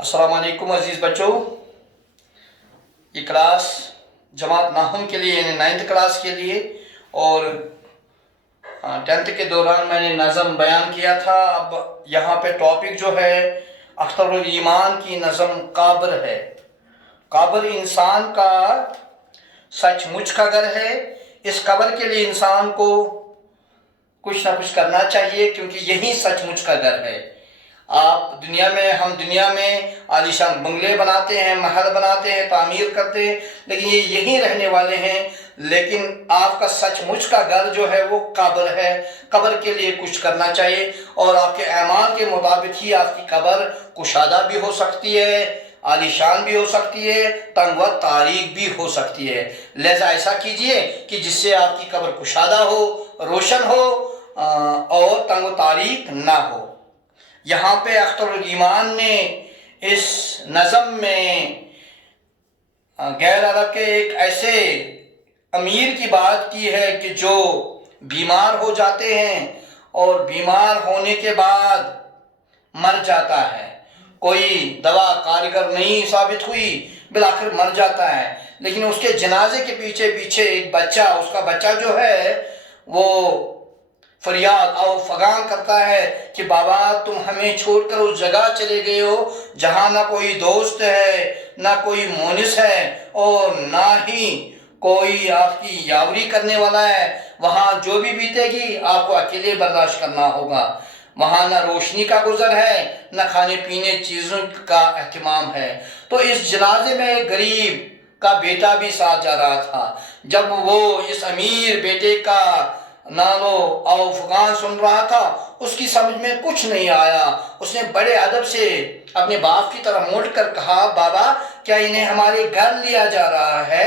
अस्सलाम वालेकुम अजीज़ बच्चों, ये क्लास जमात नाहम के लिए यानी 9th क्लास के लिए और 10th के दौरान मैंने नज़म बयान किया था। अब यहाँ पे टॉपिक जो है अख्तरुल ईमान की नज़म काबर है। काबर इंसान का सचमुच का घर है। इस कब्र के लिए इंसान को कुछ ना कुछ करना चाहिए, क्योंकि यही सचमुच का घर है। हम दुनिया में आलीशान बंगले बनाते हैं, महल बनाते हैं, तामीर करते हैं, लेकिन ये यहीं रहने वाले हैं। लेकिन आपका सचमुच का घर जो है वो कब्र है। कब्र के लिए कुछ करना चाहिए और आपके अमाल के मुताबिक ही आपकी कब्र कुशादा भी हो सकती है, आलीशान भी हो सकती है, तंग व तारीक भी हो सकती है। लिहाजा ऐसा कीजिए कि जिससे आपकी कब्र कुशादा हो, रोशन हो और तंग व तारीक ना हो। यहाँ पे अख्तरुल ईमान ने इस नज़म में गैर अरब के एक ऐसे अमीर की बात की है कि जो बीमार हो जाते हैं और बीमार होने के बाद मर जाता है। कोई दवा कारीगर नहीं साबित हुई, बिलाखिर मर जाता है। लेकिन उसके जनाजे के पीछे पीछे एक बच्चा, उसका बच्चा जो है वो फरियाद और फगान करता है कि बाबा तुम हमें छोड़कर उस जगह चले गए हो जहाँ ना कोई दोस्त है, ना कोई मोनिस है और ना ही कोई आपकी यावरी करने वाला है। वहाँ जो भी बीतेगी आपको अकेले बर्दाश्त करना होगा। वहाँ ना रोशनी का गुजर है, ना खाने पीने चीज़ों का एहतमाम है। तो इस जनाजे में गरीब का बेटा भी साथ जा रहा था। जब वो इस अमीर बेटे का नालो और फुगान सुन रहा था, उसकी समझ में कुछ नहीं आया। उसने बड़े अदब से अपने बाप की तरफ मुड़ कर कहा, बाबा क्या इन्हें हमारे घर लिया जा रहा है?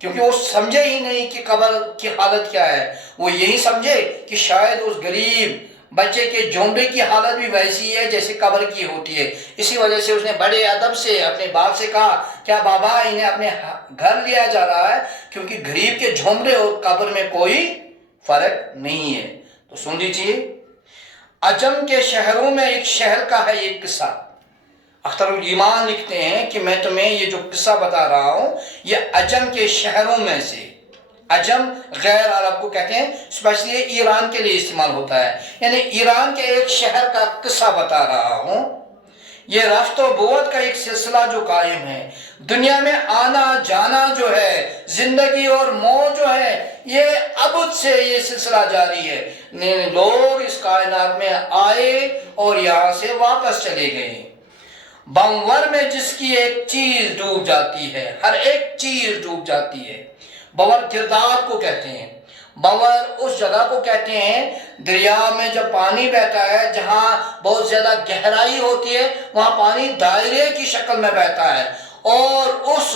क्योंकि वो समझे ही नहीं कि कब्र की हालत क्या है। वो यही समझे कि शायद उस गरीब बच्चे के झोंपड़े की हालत भी वैसी है जैसे कब्र की होती है। इसी वजह से उसने बड़े अदब से अपने बाप से कहा, क्या बाबा इन्हें अपने घर लिया जा रहा है? क्योंकि गरीब के झोंपड़े और कब्र में कोई फर्क नहीं है। तो सुन लीजिए, अजम के शहरों में एक शहर का है एक किस्सा। अख्तरुल ईमान लिखते हैं कि मैं तुम्हें ये जो किस्सा बता रहा हूँ ये अजम के शहरों में से, अजम गैर अरब को कहते हैं, स्पेशली ईरान के लिए इस्तेमाल होता है। यानी ईरान के एक शहर का किस्सा बता रहा हूँ। ये रफ्त व बुअत का एक सिलसिला जो कायम है। दुनिया में आना जाना जो है, जिंदगी और मौत जो है, ये अबुद से ये सिलसिला जारी है। लोग इस कायनात में आए और यहाँ से वापस चले गए। बंवर में जिसकी एक चीज डूब जाती है, हर एक चीज डूब जाती है। बंवर किरदार को कहते हैं। बंवर उस जगह को कहते हैं दरिया में जब पानी बहता है, जहाँ बहुत ज्यादा गहराई होती है, वहाँ पानी दायरे की शक्ल में बहता है और उस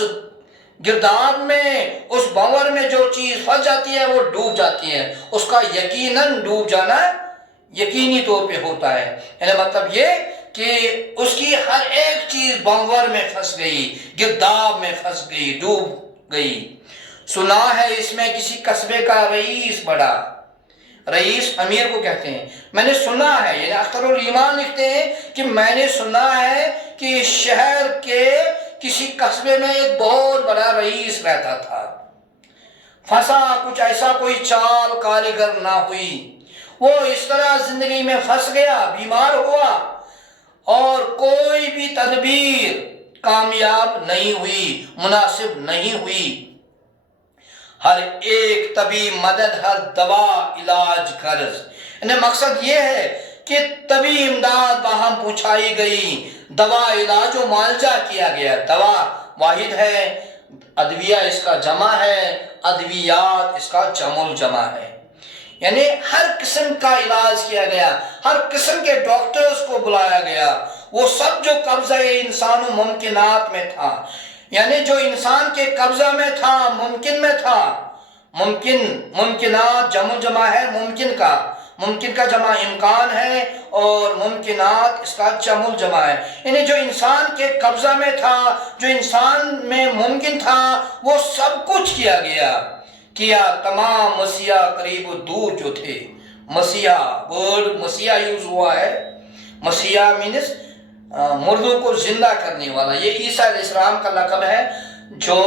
गिरदार में, उस बंवर में जो चीज फंस जाती है वो डूब जाती है। उसका यकीनन डूब जाना यकीनी तौर पे होता है। यानी मतलब ये कि उसकी हर एक चीज बंवर में फंस गई, गिरदार में फंस गई, डूब गई। सुना है इसमें किसी कस्बे का रईस बड़ा, रईस अमीर को कहते हैं। मैंने सुना है, यानी अख्तरुल ईमान लिखते हैं कि मैंने सुना है कि शहर के किसी कस्बे में एक बहुत बड़ा रईस रहता था। फंसा कुछ ऐसा कोई चाल कारीगर ना हुई, वो इस तरह जिंदगी में फंस गया, बीमार हुआ और कोई भी तदबीर कामयाब नहीं हुई, मुनासिब नहीं हुई। हर एक तबी मदद, हर दवा इलाज गर्ज। यानी मकसद ये है कि तभी इमदाद वहां पहुंचाई गई, दवा इलाज व मुआवजा किया गया। दवा वाहिद है, अदविया इसका जमा है, अदवियात इसका जमुल जमा है। यानी हर किस्म का इलाज किया गया, हर किस्म के डॉक्टर्स को बुलाया गया। वो सब जो कब्जा इंसान मुमकिनात में था, यानी जो इंसान के कब्जा में था, मुमकिन में था। मुमकिनात जमुल जमा है मुमकिन का, मुमकिन का जमा इम्कान है और मुमकिनात इसका जमुल जमा है। यानी जो इंसान के कब्जा में था, जो इंसान में मुमकिन था, वो सब कुछ किया गया। तमाम मसीहा करीब दूर जो थे, मसीहा वर्ड मसीहा यूज हुआ है। मसीहा मीन्स مردوں کو زندہ کرنے والا، یہ عیسیٰ علیہ السلام کا لقب ہے جو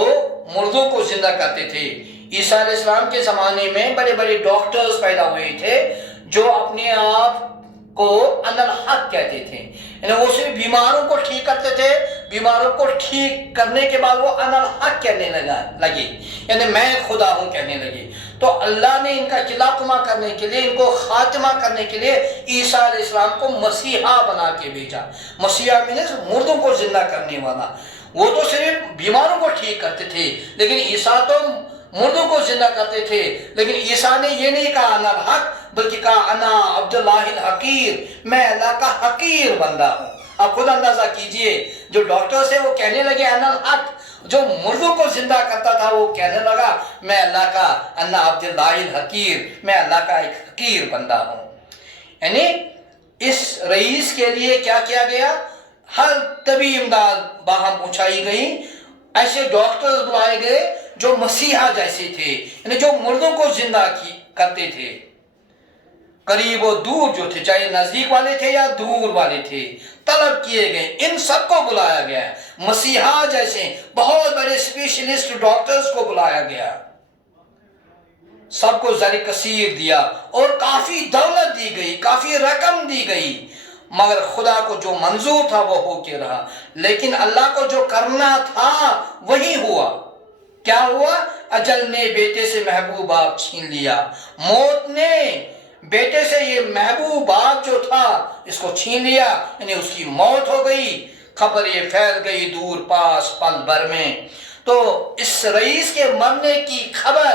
مردوں کو زندہ کرتے تھے۔ عیسیٰ علیہ السلام کے زمانے میں بڑے بڑے ڈاکٹرز پیدا ہوئے تھے جو اپنے آپ کو ان الحق کہتے تھے، یعنی وہ صرف بیماروں کو ٹھیک کرتے تھے، بیماروں کو ٹھیک کرنے کے بعد وہ ان الحق کہنے لگے، یعنی میں خدا ہوں کہنے لگے۔ تو اللہ نے ان کا قلعہ کما کرنے کے لیے، ان کو خاتمہ کرنے کے لیے عیسیٰ علیہ السلام کو مسیحا بنا کے بھیجا۔ مسیحا مینس مردوں کو زندہ کرنے والا۔ وہ تو صرف بیماروں کو ٹھیک کرتے تھے، لیکن عیسیٰ تو مردوں کو زندہ کرتے تھے۔ لیکن عیسیٰ نے یہ نہیں کہا انا الحق، بلکہ کہا انا عبداللہ الحقیر، میں اللہ کا حقیر بندہ ہوں۔ آپ خود اندازہ کیجئے، جو ڈاکٹر سے وہ کہنے لگے انا الحق، جو مردوں کو زندہ کرتا تھا وہ کہنے لگا میں اللہ کا انا عبداللہ الحقیر، میں اللہ کا ایک حقیر بندہ ہوں۔ یعنی اس رئیس کے لیے کیا کیا گیا؟ ہر طبی امداد باہم پہنچائی گئی، ایسے ڈاکٹرز بلائے گئے جو مسیحا جیسے تھے، یعنی جو مردوں کو زندہ کرتے تھے، قریب و دور جو تھے، چاہے نزدیک والے تھے یا دور والے تھے، طلب کیے گئے، ان سب کو بلایا گیا۔ مسیحا جیسے بہت بڑے اسپیشلسٹ ڈاکٹرز کو بلایا گیا، سب کو زر کثیر دیا اور کافی دولت دی گئی، کافی رقم دی گئی، مگر خدا کو جو منظور تھا وہ ہو کے رہا۔ لیکن اللہ کو جو کرنا تھا وہی ہوا۔ کیا ہوا؟ اجل نے بیٹے سے محبوب باپ چھین لیا، موت نے بیٹے سے یہ محبوب باپ جو تھا اس کو چھین لیا، یعنی اس کی موت ہو گئی۔ خبر یہ پھیل گئی دور پاس پل بھر میں۔ تو اس رئیس کے مرنے کی خبر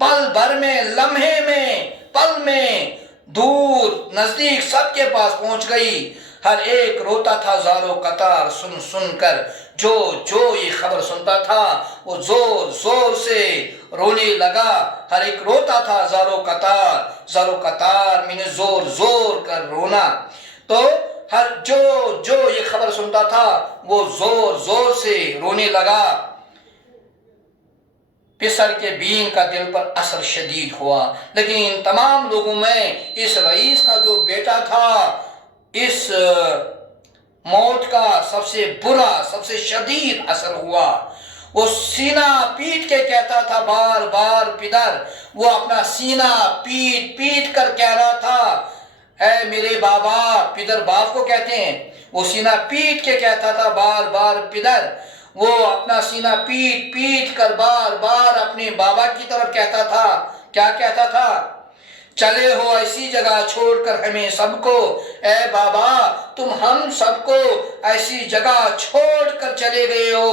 پل بھر میں، لمحے میں، پل میں، دور نزدیک سب کے پاس پہنچ گئی۔ ہر ایک روتا تھا زارو قطار سن سن کر، جو یہ خبر سنتا تھا وہ زور زور سے رونے لگا۔ ہر ایک روتا تھا زارو قطار میں نے زور زور کر رونا۔ تو ہر جو یہ خبر سنتا تھا وہ زور زور سے رونے لگا۔ پسر کے بین کا دل پر اثر شدید ہوا، لیکن ان تمام لوگوں میں اس رئیس کا جو بیٹا تھا، اس موت کا سب سے برا، سب سے شدید اثر ہوا۔ وہ سینہ پیٹ کے کہتا تھا بار بار پدر، وہ اپنا سینہ پیٹ پیٹ کر کہہ رہا تھا اے میرے بابا، پدر باپ کو کہتے ہیں، وہ سینہ پیٹ کے کہتا تھا بار بار پدر، وہ اپنا سینہ پیٹ پیٹ کر بار بار اپنے بابا کی طرف کہتا تھا۔ کیا کہتا تھا؟ چلے ہو ایسی جگہ چھوڑ کر ہمیں سب کو، اے بابا تم ہم سب کو ایسی جگہ چھوڑ کر چلے گئے ہو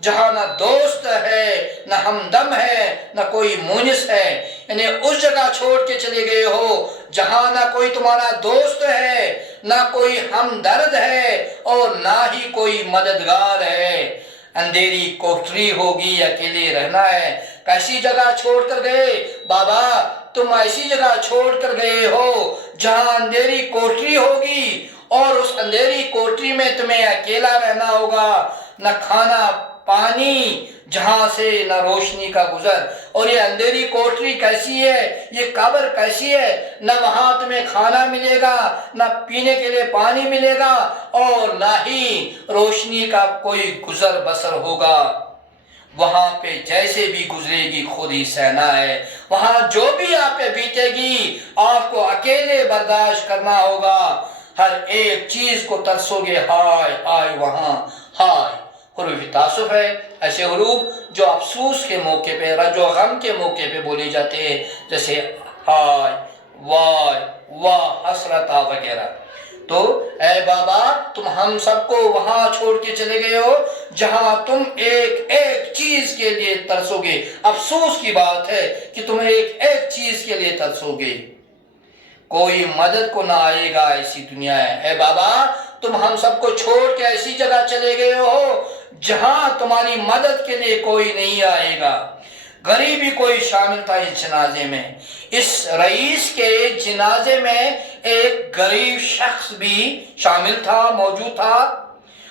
جہاں نہ دوست ہے، نہ ہمدم ہے، نہ کوئی مونس ہے۔ یعنی اس جگہ چھوڑ کے چلے گئے ہو جہاں نہ کوئی تمہارا دوست ہے، نہ کوئی ہمدرد ہے اور نہ ہی کوئی مددگار ہے۔ اندھیری کوٹری ہوگی، اکیلے رہنا ہے۔ کیسی جگہ چھوڑ کر گئے بابا؟ تم ایسی جگہ چھوڑ کر گئے ہو جہاں اندھیری کوٹری ہوگی، اور اس اندھیری کوٹری میں تمہیں اکیلا رہنا ہوگا، نہ کھانا پانی، جہاں سے نہ روشنی کا گزر۔ اور یہ اندھیری کوٹری کیسی ہے، یہ قبر کیسی ہے؟ نہ وہاں تمہیں کھانا ملے گا، نہ پینے کے لیے پانی ملے گا، اور نہ ہی روشنی کا کوئی گزر بسر ہوگا۔ وہاں پہ جیسے بھی گزرے گی خود ہی سہنا ہے، وہاں جو بھی آپ پہ بیتے گی آپ کو اکیلے برداشت کرنا ہوگا۔ ہر ایک چیز کو ترسو گے، ہائے ہائے وہاں، ہائے۔ حروف تعصب ہے، ایسے حروف جو افسوس کے موقع پہ، رنج و غم کے موقع پہ بولے جاتے ہیں، جیسے ہائے، وائے، واہ، حسرتا وغیرہ۔ تو اے بابا تم ہم سب کو وہاں چھوڑ کے چلے گئے ہو جہاں تم ایک ایک چیز کے لیے ترسو گے۔ افسوس کی بات ہے کہ تم ایک ایک چیز کے لیے ترسو گے، کوئی مدد کو نہ آئے گا ایسی دنیا ہے۔ اے بابا تم ہم سب کو چھوڑ کے ایسی جگہ چلے گئے ہو جہاں تمہاری مدد کے لیے کوئی نہیں آئے گا۔ غریبی کوئی شامل تھا اس جنازے میں، اس رئیس کے جنازے میں ایک غریب شخص بھی شامل تھا، موجود تھا،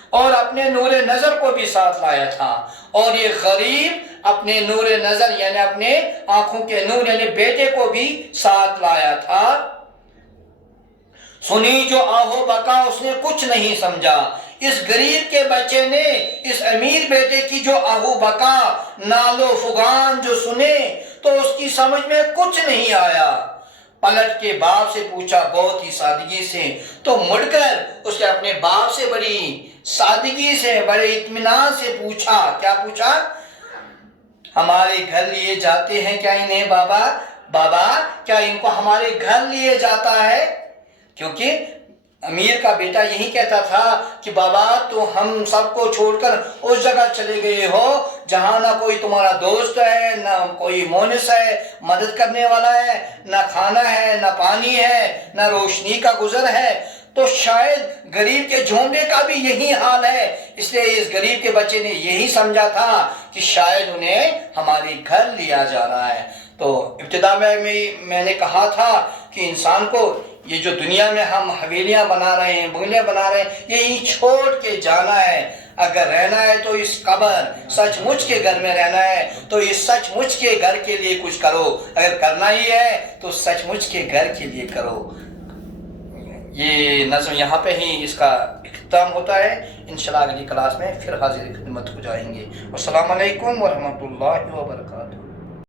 اور اپنے نور نظر کو بھی ساتھ لایا تھا۔ اور یہ غریب اپنے نور نظر یعنی اپنے آنکھوں کے نور یعنی بیٹے کو بھی ساتھ لایا تھا۔ सुनी जो आहो बका, उसने कुछ नहीं समझा। इस गरीब के बच्चे ने इस अमीर बेटे की जो आहू बका, नालो फुगान जो सुने, तो उसकी समझ में कुछ नहीं आया। पलट के बाप से पूछा बहुत ही सादगी से, तो मुड़कर उसने अपने बाप से बड़ी सादगी से, बड़े इत्मीनान से पूछा। क्या पूछा? हमारे घर लिए जाते हैं क्या इन्हें बाबा? बाबा क्या इनको हमारे घर लिए जाता है? क्योंकि अमीर का बेटा यही कहता था कि बाबा तो हम सबको छोड़कर उस जगह चले गए हो जहां ना कोई तुम्हारा दोस्त है, ना कोई मोनिस है मदद करने वाला है, ना खाना है, ना पानी है, ना रोशनी का गुजर है। तो शायद गरीब के झोंबे का भी यही हाल है। इसलिए इस गरीब के बच्चे ने यही समझा था कि शायद उन्हें हमारे घर लिया जा रहा है। तो इब्तिदा में मैंने कहा था कि इंसान को ये जो दुनिया में हम हवेलियां बना रहे हैं, बंगले बना रहे हैं, यही छोड़ के जाना है। अगर रहना है तो इस कब्र सचमुच के घर में रहना है, तो इस सचमुच के घर के लिए कुछ करो। अगर करना ही है तो सचमुच के घर के लिए करो। ये नज़्म यहाँ पे ही इसका इख्तिताम होता है। इंशाल्लाह अगली क्लास में फिर हाजिर खिदमत हो जाएंगे। अस्सलामु अलैकुम व रहमतुल्लाहि व बरकातहू।